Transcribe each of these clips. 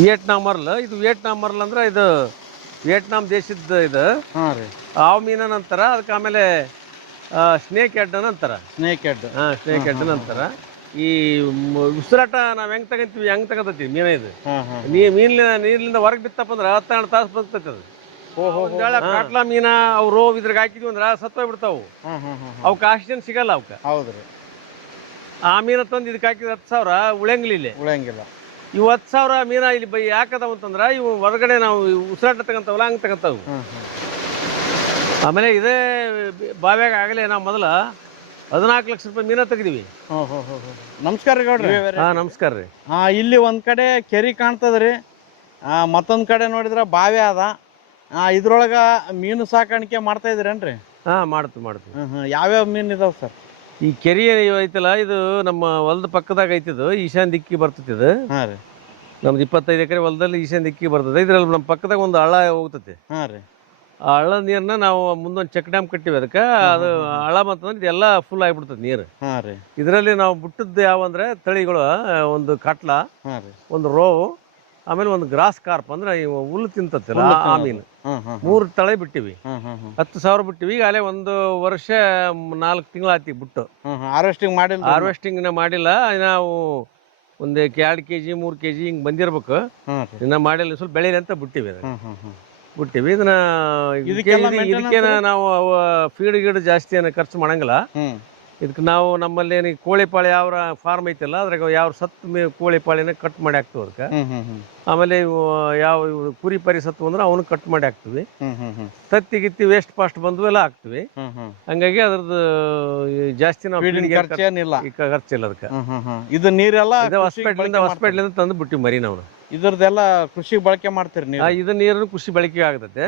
Vietnam ಮರ್ಲ್ ಇದು Vietnam ಮರ್ಲ್ ಅಂದ್ರೆ ಇದು ವಿಯೆಟ್ನಾಂ ದೇಶದ ಇದು ಹಾಂ ರೀ ಹಾವು ಮೀನ ಅಂತಾರ. ಅದಕ್ಕೆ ಆಮೇಲೆ ಸ್ನೇಕ್ ಹೆಡ್ ಅಂತಾರ. Snake head. ಸ್ನೇಕ್ ಹೆಡ್ ಅಂತಾರ. ಈ ಉಸಿರಾಟ ನಾವ್ ಹೆಂಗ್ ತಗಂತೀವಿ ಹೆಂಗ್ ತಗತೈತಿ ಮೀನ ಇದು. ನೀರ್ಲಿಂದ ಹೊರಗೆ ಬಿತ್ತಪ್ಪ ಅಂದ್ರೆ 12 ತಾಸು ಬದುಕ್ತೈತಿ ಅದು. ಕಾಟ್ಲಾ ಮೀನ ಅವು ರೋವ್ ಇದ್ರಾಗ ಹಾಕಿದ್ವಿ ಅಂದ್ರ ಸತ್ತೋಗ್ಬಿಡ್ತಾವು. ಅವಕ್ಕೆ ಆಕ್ಸಿಜನ್ ಸಿಗಲ್ಲ ಅವಕ್ಕ. ಹೌದ್ರಿ. ಆ ಮೀನ ತಂದು ಇದಕ್ಕೆ ಹಾಕಿದ್ರೆ 10,000 ಉಳಿಯಂಗಿಲ್ಲ. ಇವು 10,000 ಮೀನ ಇಲ್ಲಿ ಯಾಕದಾವ ಅಂತಂದ್ರ ಇವು ಹೊರಗಡೆ ನಾವು ಉಸಿರಾಟ ತಗಂತಾವಲ್ಲ ಹಂಗೆ ತಗಂತಾವು. ಆಮೇಲೆ ಇದೇ ಬಾವ್ಯಾಗ ಆಗಲೇ ನಾವು ಮೊದಲ 14 ಲಕ್ಷ ರೂಪಾಯಿ ಮೀನ ತೆಗ್ದಿವಿ. ನಮಸ್ಕಾರ ರೀ ಗೌಡ್ರಿ. ನಮಸ್ಕಾರ ರೀ. ಇಲ್ಲಿ ಒಂದ್ ಕಡೆ ಕೆರಿ ಕಾಣ್ತದ್ರಿ, ಮತ್ತೊಂದ್ ಕಡೆ ನೋಡಿದ್ರ ಬಾವಿ ಅದ. ಇದ್ರೊಳಗ ಮೀನು ಸಾಕಾಣಿಕೆ ಮಾಡ್ತಾ ಇದ್ರೇನ್ರಿ? ಮಾಡ್ತೀವಿ. ಯಾವ್ಯಾವ ಮೀನ್ ಇದಾವ ಸರ್? ಈ ಕೆರೆ ಐತಲ್ಲ ಇದು ನಮ್ಮ ಹೊಲದ ಪಕ್ಕದಾಗ ಐತಿದು. ಈಶಾನ್ ದಿಕ್ಕಿ ಬರ್ತೈತಿ. ನಮ್ದು 25 ಎಕರೆ ಹೊಲದಲ್ಲಿ ಈಶಾನ್ ದಿಕ್ಕಿ ಬರ್ತದೆ. ಇದ್ರಲ್ಲಿ ನಮ್ಮ ಪಕ್ಕದಾಗ ಒಂದು ಹಳ್ಳ ಹೋಗ್ತೈತಿ. ಆ ಹಳ್ಳದ ನೀರನ್ನ ನಾವು ಮುಂದೊಂದು ಚೆಕ್ ಡ್ಯಾಮ್ ಕಟ್ಟಿವಿ. ಅದಕ್ಕೆ ಅದು ಹಳ್ಳ ಬಂತಂದ್ರೆ ಇದೆಲ್ಲ ಫುಲ್ ಆಗಿಬಿಡ್ತದೆ ನೀರು. ಇದರಲ್ಲಿ ನಾವು ಬಿಟ್ಟದ್ದು ಯಾವ ಅಂದ್ರೆ ತಳಿಗಳು, ಒಂದು ಕಾಟ್ಲ, ಒಂದು ರೋವು, ಆಮೇಲೆ ಒಂದು ಗ್ರಾಸ್ ಕಾರ್ಪ್ ಅಂದ್ರೆ ಹುಲ್ಲು ತಿಂತಲ್ಲ ಆ ಮೀನು. 3 ತಳಿ ಬಿಟ್ಟಿವಿ. 10,000 ಬಿಟ್ಟಿವಿ. ಈಗ ಅಲ್ಲೇ 1 ವರ್ಷ 4 ತಿಂಗಳು ಆಯ್ತಿ ಬಿಟ್ಟು. ಹಾರ್ವೆಸ್ಟಿಂಗ್ ಮಾಡಿಲ್ಲ. ನಾವು ಒಂದು 2 kg 3 kg ಹಿಂಗ್ ಬಂದಿರ್ಬೇಕು. ಇನ್ನ ಮಾಡಿಲ್ಲ, ಸ್ವಲ್ಪ ಬೆಳೆಯಲಿ ಅಂತ ಬಿಟ್ಟಿವಿ. ಇದನ್ನ ಇದಕ್ಕೇನ ನಾವು ಫೀಡ್ ಗೀಡ್ ಜಾಸ್ತಿ ಏನೋ ಖರ್ಚು ಮಾಡಂಗಿಲ್ಲ. ಇದಕ್ಕೆ ನಾವು ನಮ್ಮಲ್ಲಿ ಕೋಳಿ ಪಾಳಿ ಯಾವ ಫಾರ್ಮ್ ಐತಲ್ಲ ಅದ್ರಾಗ ಯಾವ ಸತ್ತು ಕೋಳಿ ಪಾಳಿನ ಕಟ್ ಮಾಡಿ ಹಾಕ್ತಿವಿ. ಅದಕ್ಕೆ ಆಮೇಲೆ ಇವು ಯಾವ ಕುರಿ ಪರಿ ಸತ್ತು ಅಂದ್ರೆ ಅವನು ಕಟ್ ಮಾಡಿ ಹಾಕ್ತಿವಿ. ತತ್ತಿ ಗಿತ್ತಿ ವೇಸ್ಟ್ ಪಾಸ್ಟ್ ಬಂದು ಎಲ್ಲ ಹಾಕ್ತಿವಿ. ಹಂಗಾಗಿ ಅದ್ರದ್ದು ಜಾಸ್ತಿ ನಾವು ಖರ್ಚಿಲ್ಲ ಅದಕ್ಕೆ. ಇದು ನೀರೆಲ್ಲ ಹೊಸಪೇಟ್ಲಿಂದ ತಂದು ಬಿಟ್ಟಿವಿ ಮರಿ. ನಾವು ಇದ್ರದ್ದೆಲ್ಲ ಕೃಷಿ ಬಳಕೆ ಮಾಡ್ತೀರಿ ನೀವು? ಇದು ನೀರನ್ನು ಕೃಷಿ ಬಳಕೆ ಆಗತೈತೆ.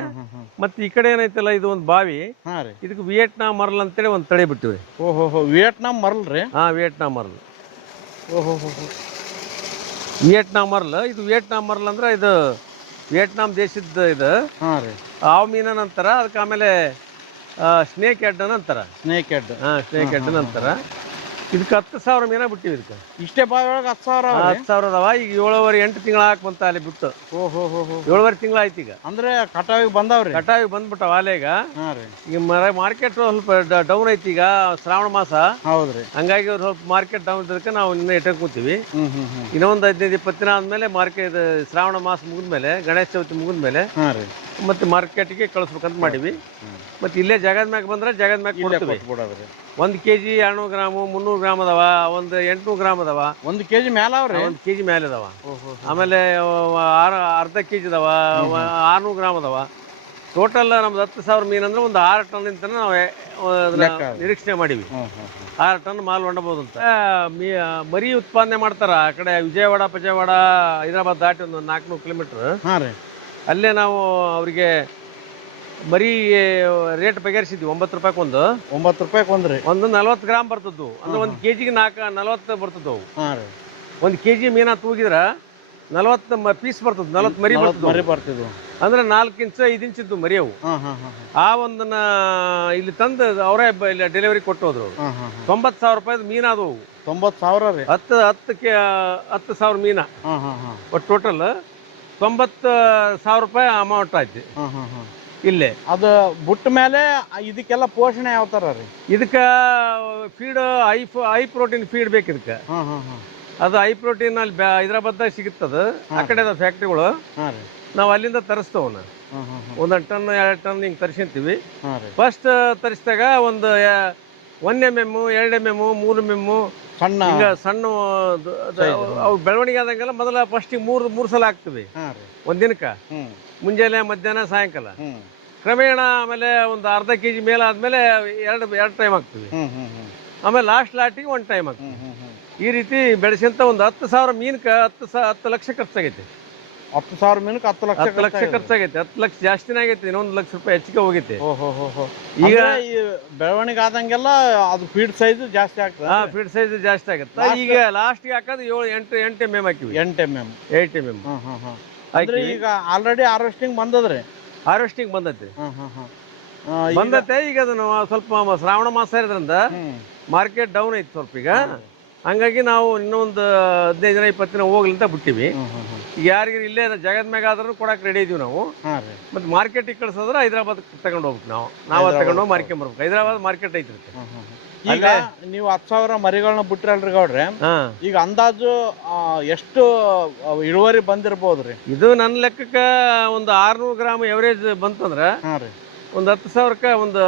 ಮತ್ತೆ ಈ ಕಡೆ ಏನೈತಲ್ಲ ಇದು ಒಂದು ಬಾವಿ, ಇದಕ್ಕೆ ವಿಯೆಟ್ನಾಂ ಮರ್ಲ್ ಅಂತೇಳಿ ಒಂದು ತಳಿ ಬಿಟ್ಟಿವಿ. ವಿಯೆಟ್ನಾಂ ಮರ್ಲ್ ರೀ? ವಿಯೆಟ್ನಾಂ ಮರ್ಲ್. ವಿಯೆಟ್ನಾಂ ಮರ್ಲ್ ಇದು ವಿಯೆಟ್ನಾಂ ಮರ್ಲ್ ಅಂದ್ರೆ ಇದು ವಿಯೆಟ್ನಾಂ ದೇಶದ ಇದು ಹಾವು ಮೀನ ಅಂತಾರ. ಅದಕ್ಕೆ ಆಮೇಲೆ ಸ್ನೇಕ್ ಹೆಡ್ ಅಂತಾರ. ಸ್ನೇಕ್ ಹೆಡ್ ಅಂತಾರ. ಇದಕ್ಕೆ 10,000 ಮೀನ ಬಿಟ್ಟಿವಿ. ಇದಕ್ಕೆ ಇಷ್ಟೇ ಬಾವಿ ಒಳಗೆ 10,000 ಅದಾವ. ಈಗ 7.5-8 ತಿಂಗಳ ಬಂತ ಅಲ್ಲಿ ಬಿಟ್ಟು. 7.5 ತಿಂಗಳ ಆಯ್ತು ಈಗ. ಅಂದ್ರೆ ಕಟಾವಿಗೆ ಬಂದಾವ್ರಿ? ಕಟಾವಿಗೆ ಬಂದ್ಬಿಟ್ಟಾವ ಅಲ್ಲೇ. ಈಗ ಮಾರ್ಕೆಟ್ ಸ್ವಲ್ಪ ಡೌನ್ ಐತಿ. ಈಗ ಶ್ರಾವಣ ಮಾಸ. ಹೌದ್ರಿ. ಹಂಗಾಗಿ ಸ್ವಲ್ಪ ಮಾರ್ಕೆಟ್ ಡೌನ್ ಇದ್ದಕ್ಕೆ ನಾವು ಇನ್ನ ಇಟ್ಟಾಗ ಕೂತೀವಿ. ಇನ್ನೊಂದು 15-20 ದಿನ ಆದ್ಮೇಲೆ ಮಾರ್ಕೆಟ್ ಶ್ರಾವಣ ಮಾಸ ಮುಗಿದ್ಮೇಲೆ, ಗಣೇಶ ಚೌತಿ ಮುಗಿದ್ಮೇಲೆ ಮತ್ತೆ ಮಾರ್ಕೆಟ್ಗೆ ಕಳಿಸ್ಬೇಕಂತ ಮಾಡಿವಿ. ಮತ್ತೆ ಇಲ್ಲೇ ಜಗದ ಮ್ಯಾಗ ಬಂದ್ರೆ ಜಗದ ಮ್ಯಾಗ ಕೊಡ್ತೀವಿ. 1 kg 200 ಗ್ರಾಮ್ 300 ಗ್ರಾಮ್ ಅದಾವ. ಒಂದು 800 ಗ್ರಾಮ್ ಅದಾವ. 1 kg ಮೇಲೆ ಅವ್ರಿ? 1 kg ಮೇಲೆ ಅದಾವ. ಆಮೇಲೆ ಅರ್ಧ kg ಅದಾವ. 600 ಗ್ರಾಮ್ ಅದಾವ. ಟೋಟಲ್ ನಮ್ದು 10,000 ಮೀನು ಅಂದ್ರೆ ಒಂದು 6 ಟನ್ ಇಂತ ನಾವು ನಿರೀಕ್ಷಣೆ ಮಾಡಿವಿ. 6 ಟನ್ ಮಾಲ್ ಹೊಂಡಬಹುದು ಅಂತ. ಮರಿ ಉತ್ಪಾದನೆ ಮಾಡ್ತಾರ. ಆ ಕಡೆ ವಿಜಯವಾಡ ಪಜಯವಾಡ ಹೈದರಾಬಾದ್ ದಾಟಿ ಒಂದು 400 ಕಿಲೋಮೀಟರ್. ಅಲ್ಲೇ ನಾವು ಅವ್ರಿಗೆ ಮರಿ ರೇಟ್ ಬಗೆಹರಿಸಿದ್ವಿ. 9 ರೂಪಾಯಿ ಒಂದು. 9 ರೂಪಾಯಿ ಒಂದ್ರಿ? ಒಂದು 40 ಗ್ರಾಮ್ ಬರ್ತದ್ದು. ಅಂದ್ರೆ 1 kg 40 ಬರ್ತದವು. 1 kg ಮೀನ ತೂಗಿದ್ರ 40 ಪೀಸ್ ಬರ್ತದ. 40 ಮರಿ ಬರ್ತಿದ್ವು. ಅಂದ್ರೆ 4 ಇಂಚ್ 5 ಇಂಚ್ ಇದ್ದು ಮರಿ ಅವು. ಆ ಒಂದನ್ನ ಇಲ್ಲಿ ತಂದು ಅವರೇ ಡೆಲಿವರಿ ಕೊಟ್ಟು ಹೋದ್ರು. 90,000 ರೂಪಾಯಿ ಮೀನ ಅದು. 90,000 ರೀ? 10,000 ಮೀನ ಒಟ್ಟು ಟೋಟಲ್ 90,000 ರೂಪಾಯಿ ಅಮೌಂಟ್ ಆಯ್ತು ಇಲ್ಲೇ. ಅದು ಬುಟ್ಟ ಮೇಲೆ ಇದಕ್ಕೆಲ್ಲ ಪೋಷಣೆ ಯಾವ ತರ ರೀ? ಇದಕ್ಕ ಫೀಡ್ ಹೈ ಪ್ರೋಟೀನ್ ಫೀಡ್ ಬೇಕು ಇದಕ್ಕೆ. ಅದು ಹೈ ಪ್ರೋಟೀನ್ ಅಲ್ಲಿ ಹೈದರಾಬಾದ್ದಾಗ ಸಿಗುತ್ತದ. ಆ ಕಡೆ ಫ್ಯಾಕ್ಟ್ರಿಗಳು. ನಾವು ಅಲ್ಲಿಂದ ತರಿಸ್ತವನ್ನ 1 ಟನ್ 2 ಟನ್ ಹಿಂಗೆ ತರಿಸ್ಕೊಂತೀವಿ. ಫಸ್ಟ್ ತರಿಸಿದಾಗ ಒಂದು 1 mm 2 mm 3 mm ಸಣ್ಣ ಅವು ಬೆಳವಣಿಗೆ ಆದಂಗೆಲ್ಲ ಮೊದಲ ಫಸ್ಟಿಗೆ 3 ಸಲ ಹಾಕ್ತಿವಿ ಒಂದಿನಕ್ಕೆ. ಮುಂಜಾನೆ ಮಧ್ಯಾಹ್ನ ಸಾಯಂಕಾಲ. ಕ್ರಮೇಣ ಆಮೇಲೆ ಒಂದು ಅರ್ಧ kg ಮೇಲೆ ಆದ್ಮೇಲೆ 2 ಟೈಮ್ ಹಾಕ್ತಿವಿ. ಆಮೇಲೆ ಲಾಸ್ಟ್ ಲಾಟಿಗೆ 1 ಟೈಮ್ ಹಾಕ್ತಿವಿ. ಈ ರೀತಿ ಬೆಳೆಸಂತ ಒಂದು 10,000 ಮೀನಕ್ಕೆ 10 ಲಕ್ಷ ಖರ್ಚಾಗೈತೆ. 10,000 ಮೀನಕ್ಕೆ 10 ಲಕ್ಷ ಖರ್ಚಾಗೈತೆ. 10 ಲಕ್ಷ ಜಾಸ್ತಿನೇ ಆಗೈತೆ. ಇನ್ನೊಂದು 1 ಲಕ್ಷ ರೂಪಾಯಿ ಹೆಚ್ಚಿಗೆ ಹೋಗೈತೆ. ಈಗ ಬೆಳವಣಿಗೆ ಆದಂಗೆಲ್ಲ ಅದು ಫೀಡ್ ಸೈಜ್ ಜಾಸ್ತಿ ಆಗ್ತದೆ. ಫೀಡ್ ಸೈಜ್ ಜಾಸ್ತಿ ಆಗುತ್ತೆ. ಈಗ ಲಾಸ್ಟ್ಗೆ ಹಾಕೋದು 8 mm ಹಾಕಿವಿ. 8 mm. ಈಗ ಆಲ್ರೆಡಿ ಹಾರ್ವೆಸ್ಟಿಂಗ್ ಬಂದದ್ರಿ? ಹಾರ್ವೆಸ್ಟಿಂಗ್ ಬಂದೈತಿ. ಈಗ ಅದನ್ನು ಸ್ವಲ್ಪ ಶ್ರಾವಣ ಮಾಸ ಇರೋದ್ರಿಂದ ಮಾರ್ಕೆಟ್ ಡೌನ್ ಐತಿ ಸ್ವಲ್ಪ. ಈಗ ಹಂಗಾಗಿ ನಾವು ಇನ್ನೊಂದು 15 ದಿನ 20 ದಿನ ಹೋಗ್ಲಿ ಅಂತ ಬಿಟ್ಟಿವಿ. ಈಗ ಯಾರಿಗಾರು ಇಲ್ಲೇ ಜಗದ ಮ್ಯಾಗ ಆದ್ರೂ ಕೊಡಕ್ಕೆ ರೆಡಿ ಇದೀವಿ ನಾವು. ಮತ್ತೆ ಮಾರ್ಕೆಟಿಗೆ ಕಳ್ಸೋದ್ರೆ ಹೈದರಾಬಾದ್ ತಗೊಂಡು ಹೋಗ್ಬೇಕು ನಾವು ತಗೊಂಡು ಹೋಗಿ ಮಾರ್ಕೊಂಬರ್ಬೇಕು. ಹೈದರಾಬಾದ್ ಮಾರ್ಕೆಟ್ ಐತಿ. ಈಗ ನೀವು 10,000 ಮರಿಗಳನ್ನ ಬಿಟ್ರಲ್ರಿ ಗೌಡ್ರೆ, ಈಗ ಅಂದಾಜು ಎಷ್ಟು ಇಳುವರಿ ಬಂದಿರ್ಬೋದ್ರಿ? ಇದು ನನ್ನ ಲೆಕ್ಕಕ್ಕೆ ಒಂದು 600 ಗ್ರಾಮ್ ಎವರೇಜ್ ಬಂತಂದ್ರ ಒಂದು 10,000ಕ್ಕೆ ಒಂದು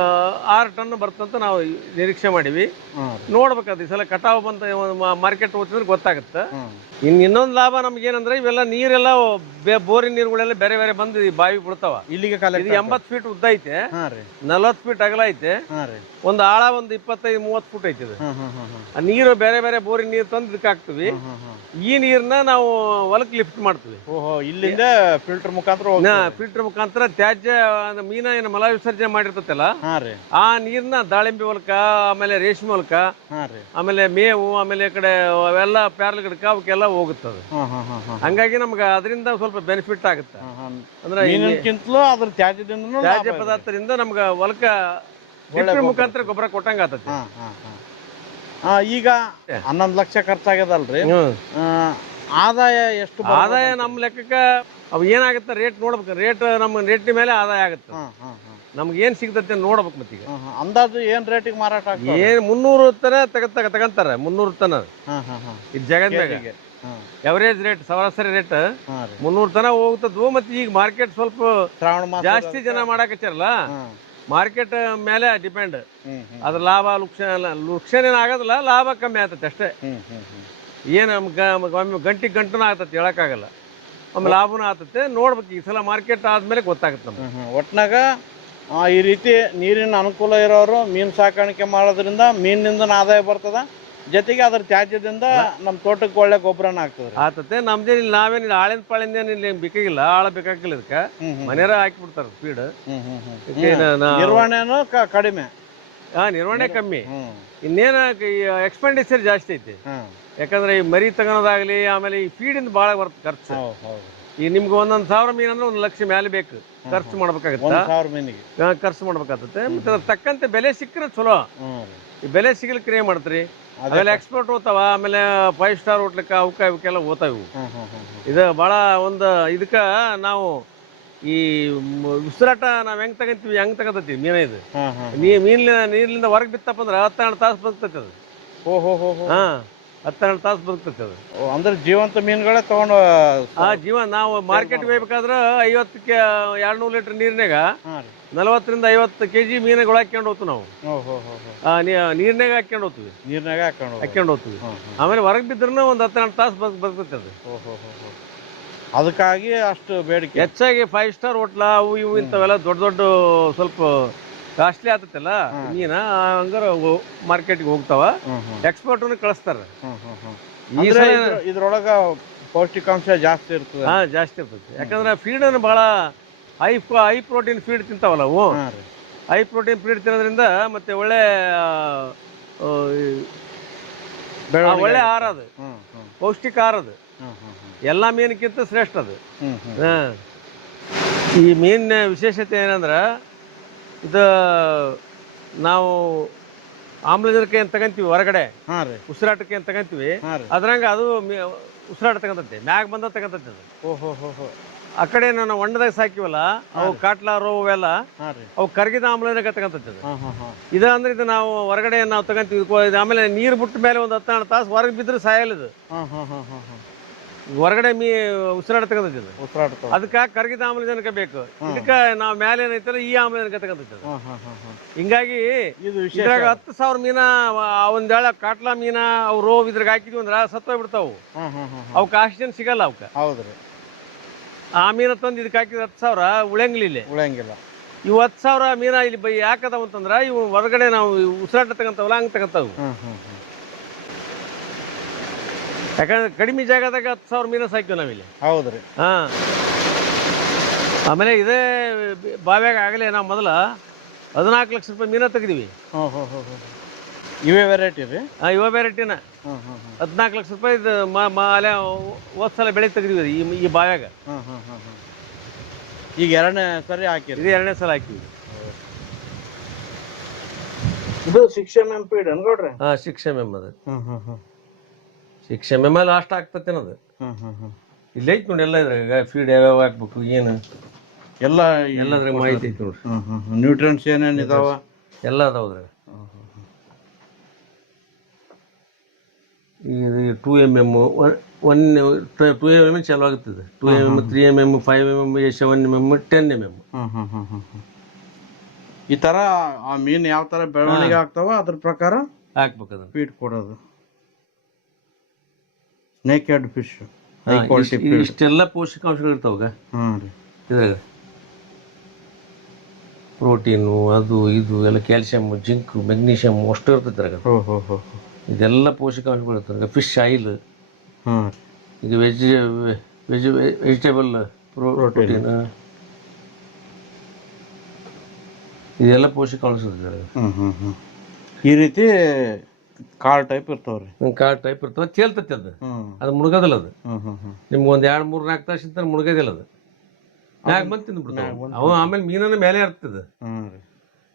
6 ಟನ್ ಬರ್ತಂತ ನಾವು ನಿರೀಕ್ಷೆ ಮಾಡಿವಿ. ನೋಡ್ಬೇಕದು ಈ ಸಲ ಕಟಾವು ಬಂತ ಮಾರ್ಕೆಟ್ ಹೋಗ್ತಿದ್ರೆ ಗೊತ್ತಾಗುತ್ತೆ. ಇನ್ನೊಂದು ಲಾಭ ನಮ್ಗೆ ಏನಂದ್ರೆ ಇವೆಲ್ಲ ನೀರೆಲ್ಲ ಬೋರಿನ ನೀರುಗಳೆಲ್ಲ ಬೇರೆ ಬೇರೆ ಬಂದು ಬಾವಿ ಬಿಡ್ತಾವ. ಇಲ್ಲಿಗೆ 80 ಫೀಟ್ ಉದ್ದ ಐತೆ, 40 ಫೀಟ್ ಅಗಲ ಐತೆ, ಒಂದು ಆಳ ಒಂದು 25-30 ಫುಟ್ ಐತಿ. ಆ ನೀರು ಬೇರೆ ಬೇರೆ ಬೋರಿನ ನೀರು ತಂದು ಇದಕ್ಕೆ ಹಾಕ್ತಿವಿ. ಈ ನೀರ್ನ ನಾವು ಹೊಲಕ್ಕೆ ಲಿಫ್ಟ್ ಮಾಡ್ತೀವಿ. ಇಲ್ಲಿಂದ ಫಿಲ್ಟರ್ ಮುಖಾಂತರ ತ್ಯಾಜ್ಯ ಮೀನ ಏನು ಮಲ ವಿಸರ್ಜನೆ ಮಾಡಿರ್ತಲ್ಲ ಆ ನೀರ್ನ ದಾಳಿಂಬೆ ಹೊಲಕ್ಕ, ಆಮೇಲೆ ರೇಷ್ಮೆ ಹೊಲಕ್ಕ, ಆಮೇಲೆ ಮೇವು, ಆಮೇಲೆ ಈ ಕಡೆ ಅವೆಲ್ಲ ಪ್ಯಾರ್ಲ್ ಗಿಡಕ್ಕ ಅವಕ್ಕೆಲ್ಲ ಹೋಗುತ್ತದೆ. ಹಂಗಾಗಿ ನಮ್ಗೆ ಅದರಿಂದ ಸ್ವಲ್ಪ ಬೆನಿಫಿಟ್ ಆಗುತ್ತೆ. ಅಂದ್ರೆ ಅದ್ರ ತ್ಯಾಜ್ಯ ಪದಾರ್ಥದಿಂದ ನಮ್ಗೆ ಹೊಲಕ್ಕ ಮುಖಾಂತರ ಗೊಬ್ಬರ ಕೊಟ್ಟಂಗ ಆತತಿ. ಈಗ 11 ಲಕ್ಷ ಖರ್ಚಾಗ್ಯದಲ್ರಿ, ಆದಾಯ ಎಷ್ಟು? ಆದಾಯ ನಮ್ಮ ಲೆಕ್ಕಕ್ಕ ಅವ್ ಏನಾಗುತ್ತೆ ರೇಟ್ ನೋಡ್ಬೇಕು. ನಮ್ಮ ರೇಟಿನ ಮೇಲೆ ಆದಾಯ ಆಗುತ್ತೆ. ನಮ್ಗೆ ಏನ್ ಸಿಗ್ತೈತೆ ನೋಡ್ಬೇಕು. ಮತ್ತೀಗ ಅಂದಾಜು ಏನ್ ರೇಟಿಗೆ ಮಾರಾಟ ಏನ್ 300 ತನ ತಗಂತಾರ. 300 ತನ ಇದು ಜಗತ್ನಾಗ ಎವರೇಜ್ ರೇಟ್, ಸರಾಸರಿ ರೇಟ್ 300 ತನ ಹೋಗ್ತದ್ವು. ಮತ್ತೆ ಈಗ ಮಾರ್ಕೆಟ್ ಸ್ವಲ್ಪ ಜಾಸ್ತಿ ಜನ ಮಾಡಾಕತ್ತಾರಲ್ಲ, ಮಾರ್ಕೆಟ್ ಮೇಲೆ ಡಿಪೆಂಡ್. ಅದ್ರ ಲಾಭ ಲುಕ್ಷಣ ಆಗೋದಿಲ್ಲ, ಲಾಭ ಕಮ್ಮಿ ಆಗ್ತೈತೆ ಅಷ್ಟೇ. ಏನು ಒಮ್ಮೆ ಗಂಟೆನೂ ಆಗ್ತೈತಿ, ಹೇಳಕ್ಕಾಗಲ್ಲ. ಒಮ್ಮೆ ಲಾಭನೂ ಆಗ್ತೈತೆ. ನೋಡ್ಬೇಕು ಈ ಸಲ ಮಾರ್ಕೆಟ್ ಆದ್ಮೇಲೆ ಗೊತ್ತಾಗುತ್ತೆ ನಮ್ಗೆ. ಒಟ್ನಾಗ ಈ ರೀತಿ ನೀರಿನ ಅನುಕೂಲ ಇರೋರು ಮೀನು ಸಾಕಾಣಿಕೆ ಮಾಡೋದ್ರಿಂದ ಮೀನಿನಿಂದ ಆದಾಯ ಬರ್ತದ, ಜೊತೆಗೆ ಅದ್ರ ತ್ಯಾಜ್ಯದಿಂದ ನಮ್ಮ ತೋಟಕ್ಕೆ ಒಳ್ಳೆ ಗೊಬ್ಬರನ ಆಗ್ತತೆ. ನಮ್ದೇನು ನಾವೇನಿಲ್ಲ ಆಳಿನ ಪಾಳಿಂದ ಇಲ್ಲಿ ಬೇಕಾಗಿಲ್ಲ, ಆಳ ಬೇಕಾಗಿಲ್ಲ. ಇದಕ್ಕೆ ಮನೆಯರ ಹಾಕಿಬಿಡ್ತಾರ ಫೀಡ್. ನಿರ್ವಹಣೆನೂ ಕಡಿಮೆ. ನಿರ್ವಹಣೆ ಕಮ್ಮಿ. ಇನ್ನೇನ ಎಕ್ಸ್ಪೆಂಡಿಚರ್ ಜಾಸ್ತಿ ಐತಿ. ಯಾಕಂದ್ರೆ ಈ ಮರಿ ತಗೊಳೋದಾಗ್ಲಿ, ಆಮೇಲೆ ಈ ಫೀಡಿಂದ ಭಾಳ ಬರುತ್ತೆ ಖರ್ಚು. ಈಗ ನಿಮ್ಗೆ 1,000 ಮೀನು ಅಂದ್ರೆ 1 ಲಕ್ಷ ಮೇಲೆ ಬೇಕು ಖರ್ಚು ಮಾಡ್ಬೇಕಾಗತ್ತೆ. ಖರ್ಚು ಮಾಡ್ಬೇಕಾಗತ್ತೆ. ಮತ್ತೆ ಅದ್ರ ತಕ್ಕಂತೆ ಬೆಲೆ ಸಿಕ್ಕರೆ ಚಲೋ. ಈ ಬೆಲೆ ಸಿಗ್ಲಿಕ್ಕೆ ಏನ್ ಮಾಡ್ತೀರಿ? ಆಮೇಲೆ ಎಕ್ಸ್ಪೋರ್ಟ್ ಹೋಗ್ತಾವ, ಆಮೇಲೆ 5 ಸ್ಟಾರ್ ಹೋಟ್ಲಕ್ಕ ಅವಕ್ಕೆಲ್ಲ ಹೋಗ್ತಾವ. ಇದು ಭಾಳ ಒಂದು ಇದಕ್ಕ ನಾವು ಈ ಉಸಿರಾಟ ನಾವ್ ಹೆಂಗ್ ತಗಂತೀವಿ ಹೆಂಗ್ ತಗತೈತಿ ಮೀನ. ಇದು ನೀರ್ಲಿಂದ ಹೊರಗೆ ಬಿತ್ತಪ್ಪ ಅಂದ್ರೆ 12 ತಾಸು ಬದುಕ್ತೈತಿ ಅದು. 12 ತಾಸು ಬದುಕ್ತೈತಿ ಅದು. ಅಂದ್ರೆ ಜೀವಂತ ಮೀನುಗಳೇ ತಗೊಂಡು ನಾವು ಮಾರ್ಕೆಟ್ ಹೋಗ್ಬೇಕಾದ್ರೆ 50ಕ್ಕೆ 200 ಲೀಟರ್ ನೀರ್ನಾಗ 40 ರಿಂದ 50 kg ಮೀನುಗಳು ಹಾಕೊಂಡು ಹೋಗ್ತೀವಿ ನಾವು. ನೀರ್ನಾಗ ಹಾಕೊಂಡು ಹೋಗ್ತೀವಿ. ಹಾಕೊಂಡು ಹೋಗ್ತೀವಿ. ಆಮೇಲೆ ಹೊರಗೆ ಬಿದ್ರೂ ಒಂದು 12 ತಾಸು ಬದುಕುತ್ತೆ ಅದು. ಅದಕ್ಕಾಗಿ ಅಷ್ಟು ಬೇಡಿಕೆ ಹೆಚ್ಚಾಗಿ 5 ಸ್ಟಾರ್ ಹೋಟ್ಲ ಅವು ಇವು ಇಂಥವೆಲ್ಲ ದೊಡ್ಡ ಸ್ವಲ್ಪ ಕಾಸ್ಟ್ಲಿ ಆಗ್ತೈತಲ್ಲ ಮೀನ, ಹಂಗಾರ ಮಾರ್ಕೆಟ್ಗೆ ಹೋಗ್ತಾವ. ಎಕ್ಸ್ಪೋರ್ಟ್ನು ಕಳಿಸ್ತಾರ. ಇದ್ರೊಳಗ ಪೌಷ್ಟಿಕಾಂಶ ಜಾಸ್ತಿ ಇರ್ತದೆ. ಜಾಸ್ತಿ ಇರ್ತೈತಿ. ಯಾಕಂದ್ರೆ ಫೀಡ್ ಭಾಳ ಹೈ ಪ್ರೋಟೀನ್ ಫೀಡ್ ತಿಂತಾವಲ್ಲ ಅವು. ಹೈ ಪ್ರೋಟೀನ್ ಫೀಡ್ ತಿನ್ನೋದ್ರಿಂದ ಮತ್ತೆ ಒಳ್ಳೆ ಆಹಾರ ಅದು, ಪೌಷ್ಟಿಕ ಆಹಾರ ಅದು. ಎಲ್ಲ ಮೀನಕ್ಕಿಂತ ಶ್ರೇಷ್ಠ ಅದು. ಈ ಮೀನಿನ ವಿಶೇಷತೆ ಏನಂದ್ರೆ ಇದು ನಾವು ಆಮ್ಲಜನಕ ಏನ್ ತಗಂತೀವಿ ಹೊರಗಡೆ, ಉಸಿರಾಟಕ್ಕೆ ಏನ್ ತಗಂತೀವಿ, ಅದ್ರಂಗ ಅದು ಉಸಿರಾಟ ತಗಂತೈತಿ. ಮ್ಯಾಗ ಬಂದ ತಗಂತೈತಿ ಅದು. ಆ ಕಡೆ ನಾನು ಹೊಂಡದಾಗ ಸಾಕಿವಲ್ಲ ಅವು ಕಾಟ್ಲಾ ರೋವ್ ಅವೆಲ್ಲ ಅವು ಕರಗಿದ ಆಮ್ಲಜನಕ ತಗಂತೈತಿ. ಇದು ಅಂದ್ರೆ ಇದು ನಾವು ಹೊರಗಡೆ ನಾವು ತಗಂತೀವಿ. ಆಮೇಲೆ ನೀರು ಬಿಟ್ಟ ಮೇಲೆ ಒಂದು 12 ತಾಸು ಹೊರಗೆ ಬಿದ್ರೆ ಸಾಯಲ್ಲ ಇದು. ಹೊರಗಡೆ ಉಸಿರಾಟ ತಗಂತೈತಿ. ಅದಕ್ಕೆ ಕರಗಿದ ಆಮ್ಲಜನಕ ಬೇಕು. ಇದಕ್ಕೆ ನಾವು ಮೇಲೆ ಏನೈತಲ್ಲ ಈ ಆಮ್ಲಜನಕ ತಗಂತೈತಿ. ಹಿಂಗಾಗಿ ಇದ್ರಾಗ 10,000 ಮೀನ ಒಂದೇಳ ಕಾಟ್ಲಾ ಮೀನ ಅವು ರೋವ್ ಇದ್ರಾಗ ಹಾಕಿದ್ವಿ ಅಂದ್ರ ಸತ್ತೋಗ್ಬಿಡ್ತಾವು. ಅವಕ್ಕೆ ಆಕ್ಸಿಜನ್ ಸಿಗಲ್ಲ ಅವಕ್ಕೆ. ಹೌದ್ರಿ. ಆ ಮೀನ ತಂದು ಇದಕ್ಕೆ ಹಾಕಿದ್ರೆ 10,000 ಉಳಿಯಂಗಿಲ್ಲ. ಇವು 10,000 ಮೀನ ಇಲ್ಲಿ ಯಾಕದಾವ ಅಂತಂದ್ರ ಇವು ಹೊರಗಡೆ ನಾವು ಉಸಿರಾಟ ತಗಂತಾವಲ್ಲ ಹಂಗ ತಗಂತಾವು. ಯಾಕಂದ್ರೆ ಕಡಿಮೆ ಜಾಗದಾಗ 10,000 ಮೀನ ಸಾಕಿವಿ ನಾವಿಲ್ಲಿ. ಹೌದ್ರಿ. ಆಮೇಲೆ ಇದೇ ಬಾವ್ಯಾಗ ಆಗಲೇ ನಾವು ಮೊದಲ 14 ಲಕ್ಷ ರೂಪಾಯಿ ಮೀನ ತೆಗ್ದಿವಿ. ಇವೇ ವೆರೈಟಿ ರೀ? ಇವೇ ವೆರೈಟಿನ 14 ಲಕ್ಷ ರೂಪಾಯಿ ಅಲ್ಲೇ ಹೋದ್ ಸಲ ಬೆಳೆ ತೆಗ್ದಿವಿ ಈ ಬಾವ್ಯಾಗ. ಈಗ 2ನೇ ಸರಿ ಹಾಕಿರಿ? ಇದು 2ನೇ ಸಲ ಹಾಕಿವಿ. ಇದು 6 mm ಫೀಡ್ ಅನ್ಕೊಡ್ರಿ? 6 mm ಅದು. 6 mm ಲಾಸ್ಟ್ ಆಗ್ತತೆ ಅನ್ನೋದು. ಇಲ್ಲೇ ಐತಿ ನೋಡಿ ಎಲ್ಲ ಇದ್ರಾಗ ಫೀಡ್ ಯಾವ್ಯಾವ ಹಾಕ್ಬೇಕು ಏನು ಎಲ್ಲ ಎಲ್ಲದ್ರಾಗ ಮಾಹಿತಿ ಐತಿ ನೋಡ್ರಿ. ನ್ಯೂಟ್ರಿಯೆಂಟ್ಸ್ ಏನೇನು ಇದಾವ ಎಲ್ಲ ಅದಾವ್ರಿ. ಇದು 2 mm 2 mm ಚಾಲು ಆಗುತ್ತದೆ. 2 mm 3 mm 5 mm 7 mm 10 mm. ಈ ತರ ಆ ಮೀನು ಯಾವ ತರ ಬೆಳವಣಿಗೆ ಆಗ್ತಾವ ಅದ್ರ ಪ್ರಕಾರ ಹಾಕ್ಬೇಕು ಅದನ್ನ ಫೀಡ್ ಕೊಡೋದು. ನೇಕೆಡ್ ಫಿಶ್ ಇಷ್ಟೆಲ್ಲ ಪೋಷಕಾಂಶಗಳು ಇರ್ತಾವಾಗ ಇದ್ರಾಗ. ಪ್ರೋಟೀನು ಅದು ಇದು ಎಲ್ಲ ಕ್ಯಾಲ್ಸಿಯಮ್ ಜಿಂಕ್ ಮೆಗ್ನೀಷಿಯಮ್ ಅಷ್ಟು ಇರ್ತೈತೆ ಇದ್ರಾಗ. ಇದೆಲ್ಲ ಪೋಷಕಾಂಶಗಳು ಇರ್ತದೆ. ಫಿಶ್ ಆಯಿಲ್, ಈಗ ವೆಜಿಟೇಬಲ್ ಪ್ರೋಟೀನ್, ಇದೆಲ್ಲ ಪೋಷಕಾಂಶ ಇರ್ತದೆ. ಈ ರೀತಿ ಕಾಳು ಟೈಪ್ ಇರ್ತಾವ್ರಿ. ಕಾಳು ಟೈಪ್ ಇರ್ತವೆ. ತೇಲ್ತತಿ ಅದು ಮುಳುಗೋದಿಲ್ಲ. ಅದು ನಿಮ್ಗೆ ಒಂದು 2 3 4 ತಾಸು ಇಂತ ಮುಳುಗೋದಿಲ್ಲ. ಅದು ಮ್ಯಾಗ ಬಂದು ತಿಂದ್ಬಿಡ್ತಾವೆ ಅವ. ಆಮೇಲೆ ಮೀನನ್ನ ಮೇಲೆ ಇರ್ತದೆ.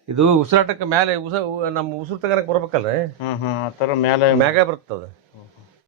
ಇದು ಉಸಿರಾಟಕ್ಕೆ ಮೇಲೆ ನಮ್ಮ ಉಸಿರು ತಗೋನಕ್ಕೆ ಬರ್ಬೇಕಲ್ಲ, ಆ ಥರ ಮೇಲೆ ಮ್ಯಾಗ ಬರ್ತದೆ.